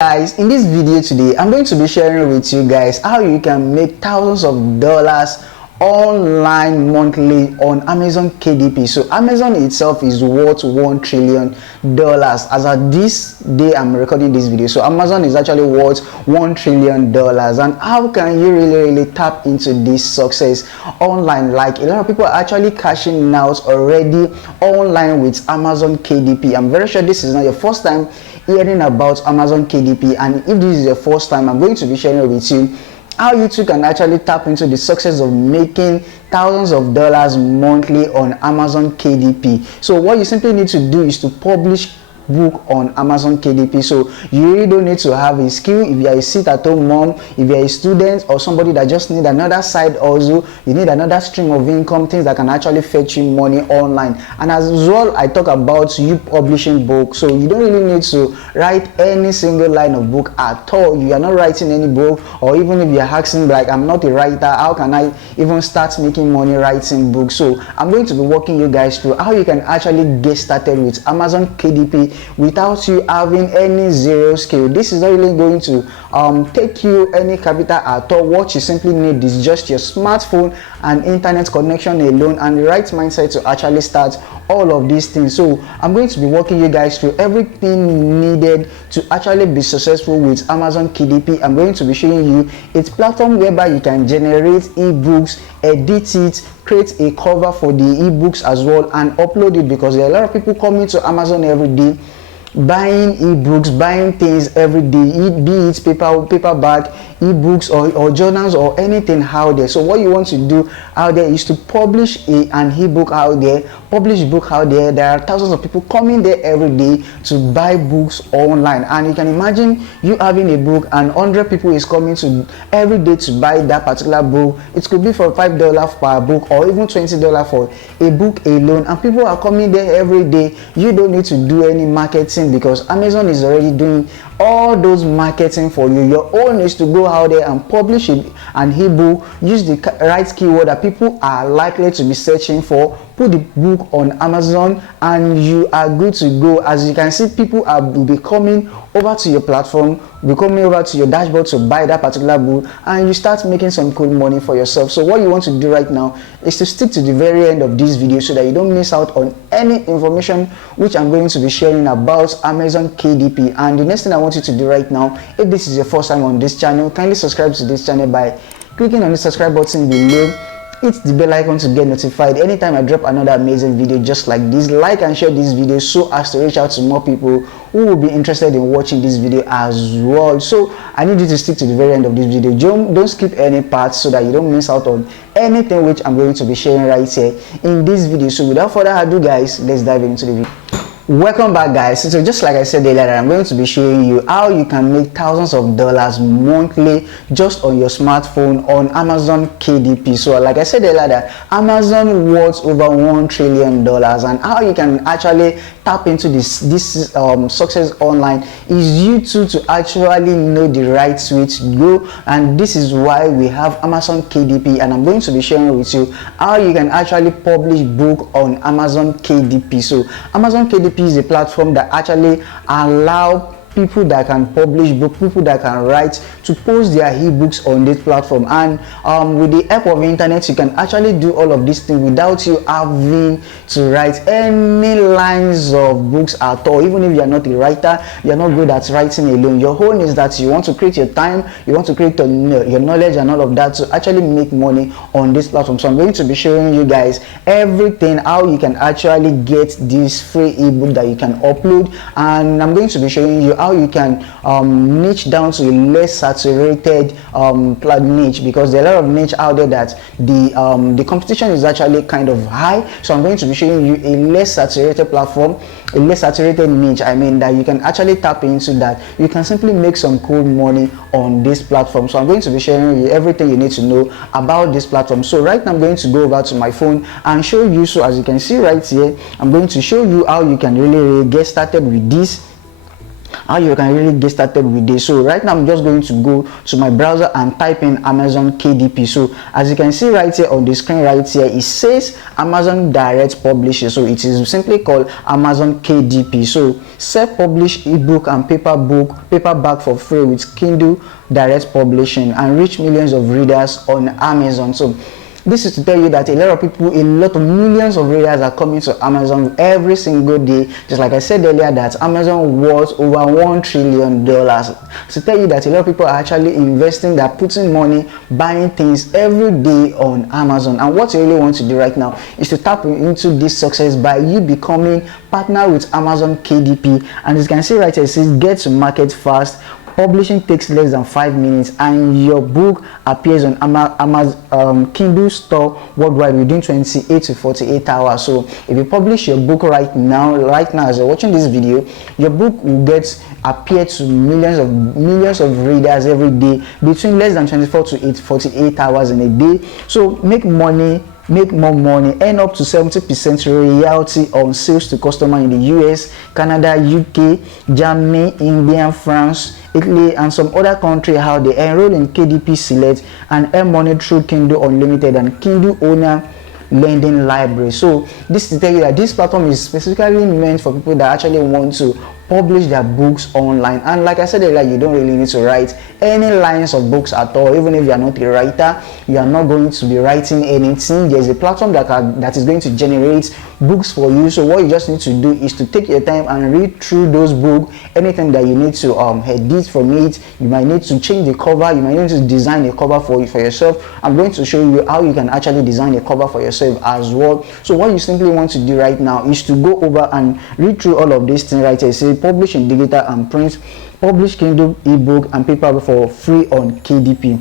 Guys, in this video today I'm going to be sharing with you guys how you can make thousands of dollars online monthly on Amazon KDP. So Amazon itself is worth $1 trillion as of this day I'm recording this video. So Amazon is actually worth $1 trillion. And how can you really tap into this success online? Like, a lot of people are actually cashing out already online with Amazon KDP. I'm very sure this is not your first time hearing about Amazon KDP, and if this is your first time, I'm going to be sharing with you how you too can actually tap into the success of making thousands of dollars monthly on Amazon KDP. So what you simply need to do is to publish book on Amazon KDP. So you really don't need to have a skill. If you are a sit-at-home mom, if you're a student, or somebody that just need another side also, you need another stream of income, things that can actually fetch you money online. And as well, I talk about you publishing book. So you don't really need to write any single line of book at all. You are not writing any book, or even if you're asking like, I'm not a writer, how can I even start making money writing books? So I'm going to be walking you guys through how you can actually get started with Amazon KDP without you having any zero skill. This is not really going to take you any capital at all. What you simply need is just your smartphone and internet connection alone, and the right mindset to actually start all of these things. So I'm going to be walking you guys through everything needed to actually be successful with Amazon KDP. I'm going to be showing you its platform whereby you can generate ebooks, edit it, create a cover for the ebooks as well, and upload it, because there are a lot of people coming to Amazon every day buying ebooks, buying things every day, be it paperback, ebooks, or journals, or anything out there. So what you want to do out there is to publish an ebook out there, publish book out there. There are thousands of people coming there every day to buy books online, and you can imagine you having a book and 100 people is coming to every day to buy that particular book. It could be for $5 per book, or even $20 for a book alone, and people are coming there every day. You don't need to do any marketing, because Amazon is already doing all those marketing for you. Your own is to go out there and publish an ebook, use the right keyword that people are likely to be searching for, put the book on Amazon, and you are good to go. As you can see, people will be coming over to your platform, will be coming over to your dashboard to buy that particular book, and you start making some cool money for yourself. So what you want to do right now is to stick to the very end of this video so that you don't miss out on any information which I'm going to be sharing about Amazon KDP. And the next thing I want you to do right now, if this is your first time on this channel, kindly subscribe to this channel by clicking on the subscribe button below. Hit the bell icon to get notified anytime I drop another amazing video just like this. Like and share this video so as to reach out to more people who will be interested in watching this video as well. So I need you to stick to the very end of this video. Don't skip any parts so that you don't miss out on anything which I'm going to be sharing right here in this video. So without further ado guys, let's dive into the video. Welcome back guys. So just like I said earlier, I'm going to be showing you how you can make thousands of dollars monthly just on your smartphone on Amazon KDP. So like I said earlier, that Amazon worth over $1 trillion, and how you can actually tap into this success online is you too to actually know the right way to go. And this is why we have Amazon KDP, and I'm going to be sharing with you how you can actually publish book on Amazon KDP. So Amazon KDP is a platform that actually allow people that can publish book, people that can write, to post their ebooks on this platform. And with the help of internet, you can actually do all of these things without you having to write any lines of books at all. Even if you are not a writer, you are not good at writing alone, your own is that you want to create your time, you want to create your knowledge and all of that to actually make money on this platform. So I'm going to be showing you guys everything, how you can actually get this free ebook that you can upload, and I'm going to be showing you how you can niche down to a less saturated niche, because there are a lot of niche out there that the competition is actually kind of high. So I'm going to be showing you a less saturated platform, a less saturated niche, I mean, that you can actually tap into, that you can simply make some cool money on this platform. So I'm going to be sharing you everything you need to know about this platform. So right now I'm going to go over to my phone and show you. So as you can see right here, I'm going to show you how you can really get started with this how you can really get started with this. So right now I'm just going to go to my browser and type in Amazon KDP. So as you can see right here on the screen right here, it says Amazon Direct Publishing. So it is simply called Amazon KDP. So self-publish ebook and paperback for free with Kindle Direct Publishing and reach millions of readers on Amazon. So this is to tell you that a lot of millions of readers are coming to Amazon every single day. Just like I said earlier, that Amazon worth over $1 trillion. To tell you that a lot of people are actually investing, they're putting money, buying things every day on Amazon. And what you really want to do right now is to tap into this success by you becoming partner with Amazon KDP. And as you can see right here, it says get to market fast. Publishing takes less than 5 minutes, and your book appears on Amazon Kindle store worldwide within 28 to 48 hours. So if you publish your book right now as you're watching this video, your book will appear to millions of readers every day between less than 24 to 48 hours in a day. So make more money, earn up to 70% royalty on sales to customer in the US, Canada, UK, Germany, India, France, Italy, and some other country. How they enroll in KDP Select and earn money through Kindle Unlimited and Kindle Owner Lending Library. So this to tell you that this platform is specifically meant for people that actually want to publish their books online. And like I said earlier, you don't really need to write any lines of books at all. Even if you are not a writer, you are not going to be writing anything. There's a platform that is going to generate books for you. So what you just need to do is to take your time and read through those books. Anything that you need to edit from it, you might need to change the cover, you might need to design a cover for yourself. I'm going to show you how you can actually design a cover for yourself as well. So what you simply want to do right now is to go over and read through all of these things right here. Say publish in digital and print, publish Kindle ebook and paper for free on KDP.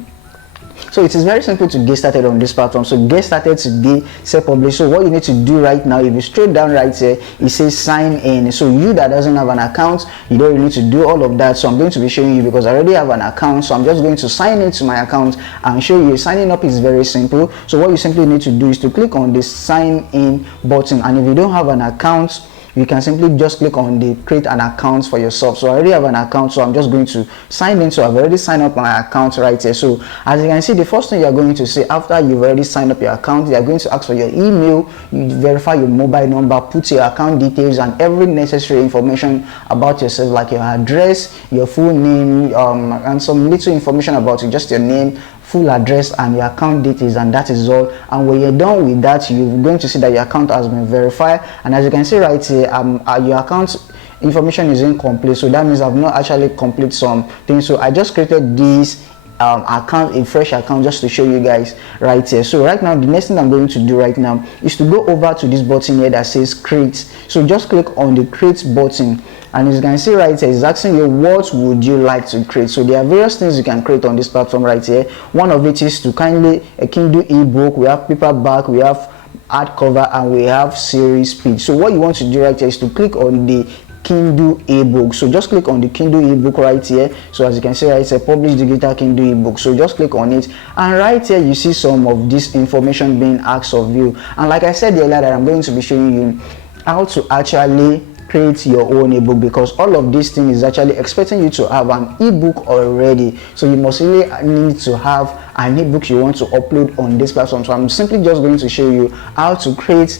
So it is very simple to get started on this platform. So get started today, self-publish. So what you need to do right now, if you straight down right here, it says sign in. So you that doesn't have an account, you don't really need to do all of that. So I'm going to be showing you because I already have an account. So I'm just going to sign into my account and show you. Signing up is very simple. So what you simply need to do is to click on the sign in button. And if you don't have an account, you can simply just click on the create an account for yourself. So I already have an account, so I'm just going to sign in. So I've already signed up my account right here. So as you can see, the first thing you're going to see after you've already signed up your account, they're going to ask for your email, you verify your mobile number, put your account details and every necessary information about yourself, like your address, your full name, and some little information about you, just your name, full address and your account details, and that is all. And when you're done with that, you're going to see that your account has been verified. And as you can see right here, your account information is incomplete, so that means I've not actually completed some things. So I just created this account, a fresh account, just to show you guys right here. So right now, the next thing I'm going to do right now is to go over to this button here that says create. So just click on the create button, and as you can see right here, it's asking you what would you like to create. So there are various things you can create on this platform right here. One of it is to kindly a Kindle ebook, we have paperback, we have hardcover, and we have series page. So what you want to do right here is to click on the Kindle ebook. So just click on the Kindle ebook right here. So as you can see right here, publish digital Kindle ebook. So just click on it, and right here you see some of this information being asked of you. And like I said earlier, that I'm going to be showing you how to actually create your own ebook, because all of these things is actually expecting you to have an ebook already. So you must really need to have an ebook you want to upload on this platform. So I'm simply just going to show you how to create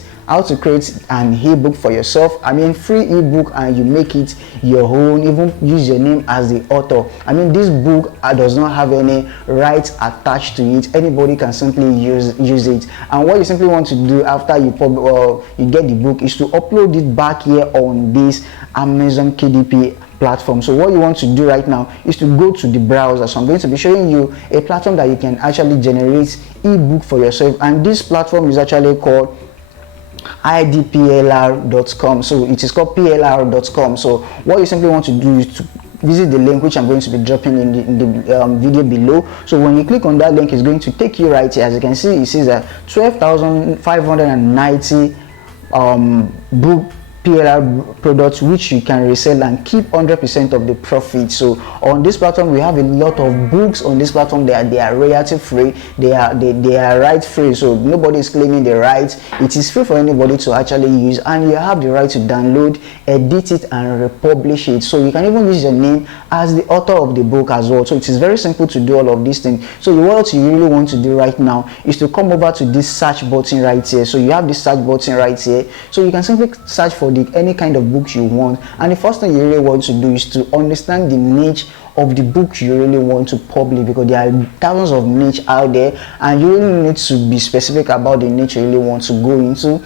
an ebook for yourself. I mean, free ebook, and you make it your own, even use your name as the author. I mean, this book does not have any rights attached to it. Anybody can simply use it. And what you simply want to do after you get the book is to upload it back here on this Amazon KDP platform. So what you want to do right now is to go to the browser. So I'm going to be showing you a platform that you can actually generate ebook for yourself, and this platform is actually called idplr.com. So it is called plr.com. So what you simply want to do is to visit the link, which I'm going to be dropping in the video below. So when you click on that link, it's going to take you right here. As you can see, it says that 12,590 book PLR products which you can resell and keep 100% of the profit. So on this platform we have a lot of books on this platform. They are royalty free, they are right free, so nobody is claiming the rights. It is free for anybody to actually use, and you have the right to download, edit it and republish it. So you can even use your name as the author of the book as well. So it is very simple to do all of these things. So what you really want to do right now is to come over to this search button right here. So you have this search button right here, so you can simply search for any kind of books you want, and the first thing you really want to do is to understand the niche of the book you really want to publish, because there are thousands of niche out there and you really need to be specific about the niche you really want to go into.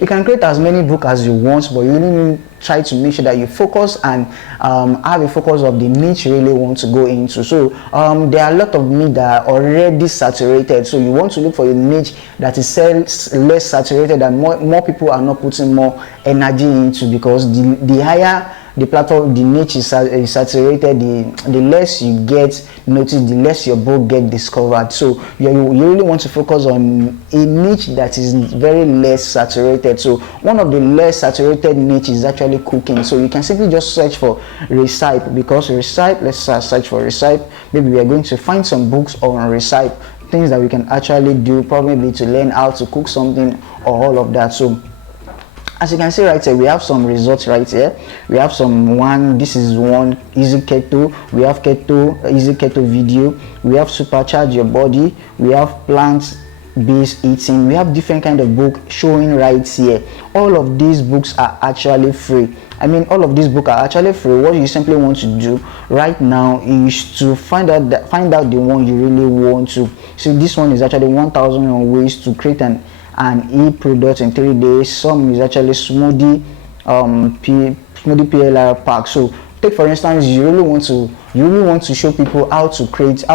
You can create as many books as you want, but you really need to try to make sure that you focus and have a focus of the niche you really want to go into. So there are a lot of niche that are already saturated, so you want to look for a niche that is less saturated and more people are not putting more energy into, because the higher the platform, the niche is saturated, the less you get noticed, the less your book get discovered. So you really want to focus on a niche that is very less saturated. So one of the less saturated niche is actually cooking. So you can simply just search for recipe, because recipe, let's search for recipe. Maybe we are going to find some books on recipe, things that we can actually do, probably to learn how to cook something or all of that. So as you can see right here, we have some results right here. We have this is one easy keto, we have easy keto video, we have supercharge your body, we have plant-based eating, we have different kind of book showing right here. All of these books are actually free. All of these books are actually free. What you simply want to do right now is to find out the one you really want to. So this one is actually 1,000 ways to create an e-product in 3 days. Some is actually smoothie PLR pack. So take for instance, you really want to show people how to create a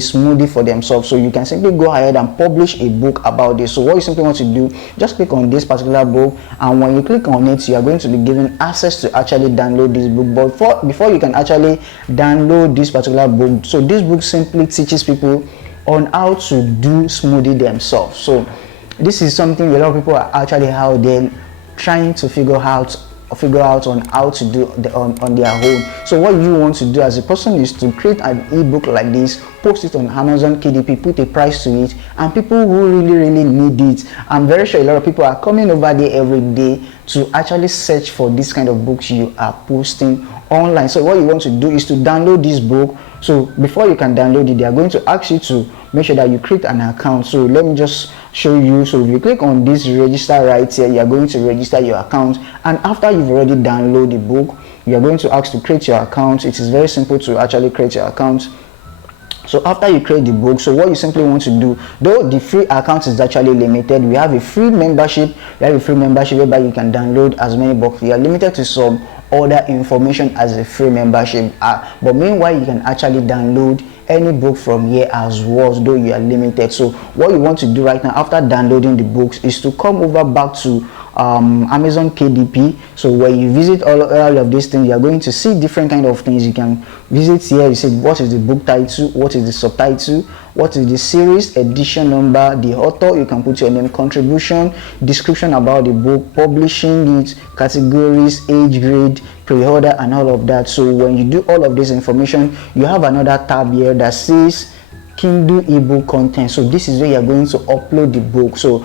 smoothie for themselves. So you can simply go ahead and publish a book about this. So what you simply want to do, just click on this particular book, and when you click on it, you are going to be given access to actually download this book. But before you can actually download this particular book, so this book simply teaches people on how to do smoothie themselves. So this is something a lot of people are actually out there trying to figure out on how to do on their own. So what you want to do as a person is to create an ebook like this, post it on Amazon KDP, put a price to it, and people who really need it. I'm very sure a lot of people are coming over there every day to actually search for this kind of books you are posting online. So what you want to do is to download this book. So before you can download it, they are going to ask you to make sure that you create an account. So let me just show you. So if you click on this register right here, you are going to register your account, and after you've already downloaded the book, you are going to ask to create your account. It is very simple to actually create your account. So after you create the book, so what you simply want to do, though the free account is actually limited, we have a free membership. Whereby you can download as many books. You are limited to some other information as a free membership, but meanwhile you can actually download any book from here as well, though you are limited. So what you want to do right now after downloading the books is to come over back to Amazon KDP. So when you visit all of these things, you are going to see different kind of things. You can visit here. You say what is the book title, what is the subtitle, what is the series, edition number, the author. You can put your name, contribution, description about the book, publishing it, categories, age grade, pre-order, and all of that. So when you do all of this information, you have another tab here that says Kindle Ebook Content. So this is where you're going to upload the book. So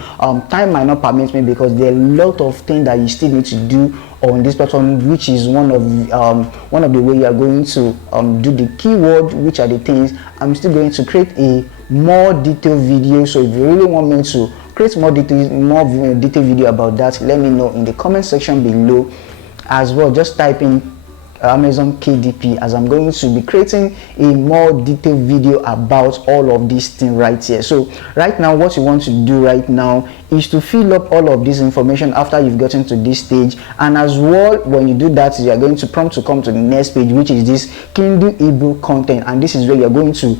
time might not permit me, because there are a lot of things that you still need to do on this platform, which is one of the way you are going to do the keyword, which are the things. I'm still going to create a more detailed video. So if you really want me to create more detailed video about that, let me know in the comment section below as well. Just type in Amazon KDP, as I'm going to be creating a more detailed video about all of these things right here. So right now, what you want to do right now is to fill up all of this information after you've gotten to this stage, and as well, when you do that, you are going to prompt to come to the next page, which is this Kindle Ebook Content, and this is where you're going to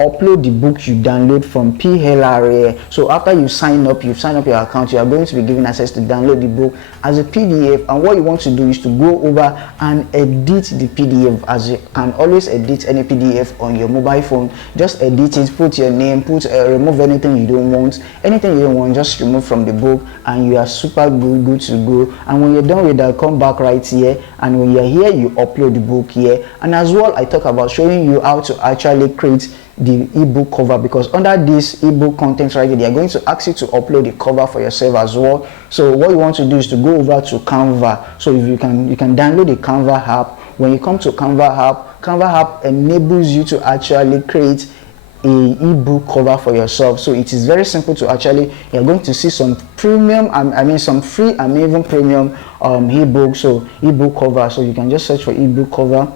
upload the book you download from PLRA. So after you sign up your account, you are going to be given access to download the book as a PDF. And what you want to do is to go over and edit the PDF, as you can always edit any PDF on your mobile phone. Just edit it, put your name, remove anything you don't want. Anything you don't want, just remove from the book, and you are super good to go. And when you're done with that, come back right here, and when you're here, you upload the book here. And as well, I talk about showing you how to actually create the ebook cover, because under this ebook content right here, they are going to ask you to upload the cover for yourself as well. So what you want to do is to go over to Canva. So if you can download the Canva app. When you come to Canva app enables you to actually create a ebook cover for yourself. So it is very simple to actually, you're going to see some premium, I mean some free and even premium ebook. So ebook cover, so you can just search for ebook cover.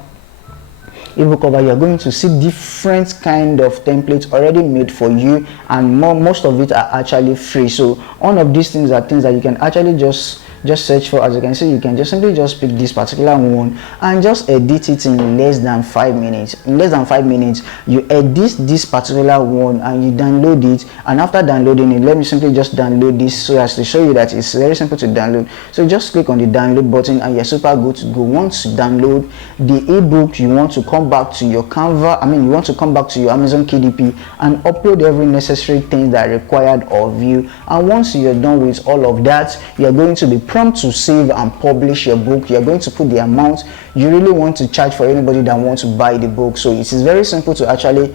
You're going to see different kind of templates already made for you, and most of it are actually free. So one of these things are things that you can actually just search for. As you can see, you can just simply just pick this particular one and just edit it in less than 5 minutes. In less than 5 minutes, you edit this particular one and you download it. And after downloading it, let me simply just download this so as to show you that it's very simple to download. So just click on the download button and you're super good to go. Once you download the ebook, you want to come back to your Canva, you want to come back to your Amazon KDP and upload every necessary thing that are required of you. And once you're done with all of that, you're going to be prompt to save and publish your book. You're going to put the amount you really want to charge for anybody that wants to buy the book. So it is very simple to actually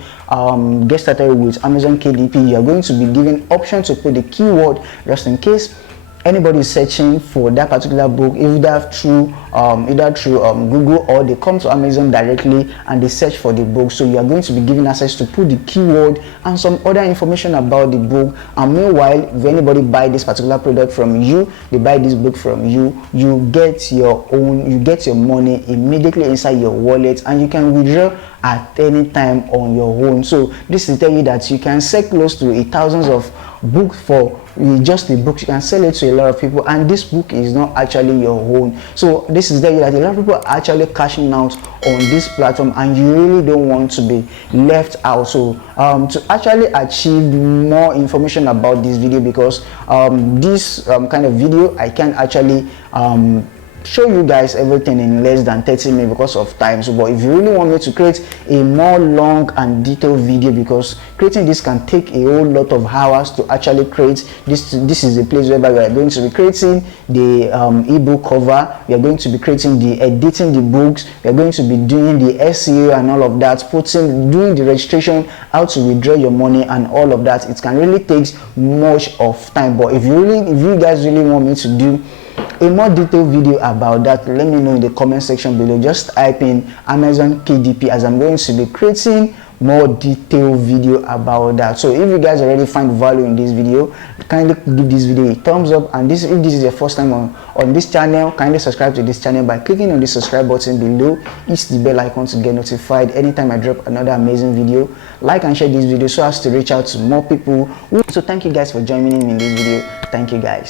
get started with Amazon KDP. You're going to be given option to put the keyword just in case anybody is searching for that particular book, either through Google, or they come to Amazon directly and they search for the book. So you are going to be given access to put the keyword and some other information about the book. And meanwhile, if anybody buy this particular product from you, they buy this book from you, you get your money immediately inside your wallet, and you can withdraw at any time on your own. So this is tell you that you can sell close to thousands of books for just the books. You can sell it to a lot of people, and this book is not actually your own. So this is there that a lot of people are actually cashing out on this platform, and you really don't want to be left out. So to actually achieve more information about this video, because this kind of video I can actually show you guys everything in less than 30 minutes because of time. So but if you really want me to create a more long and detailed video, because creating this can take a whole lot of hours to actually create this is a place where we are going to be creating the ebook cover, we are going to be creating the editing the books, we are going to be doing the SEO and all of that, doing the registration, how to withdraw your money and all of that. It can really take much of time. But if you guys really want me to do a more detailed video about that, let me know in the comment section below. Just type in Amazon KDP, as I'm going to be creating more detailed video about that. So if you guys already find value in this video, kindly give this video a thumbs up, and if this is your first time on this channel, kindly subscribe to this channel by clicking on the subscribe button below. Hit the bell icon to get notified anytime I drop another amazing video. Like and share this video so as to reach out to more people. So thank you guys for joining me in this video. Thank you guys.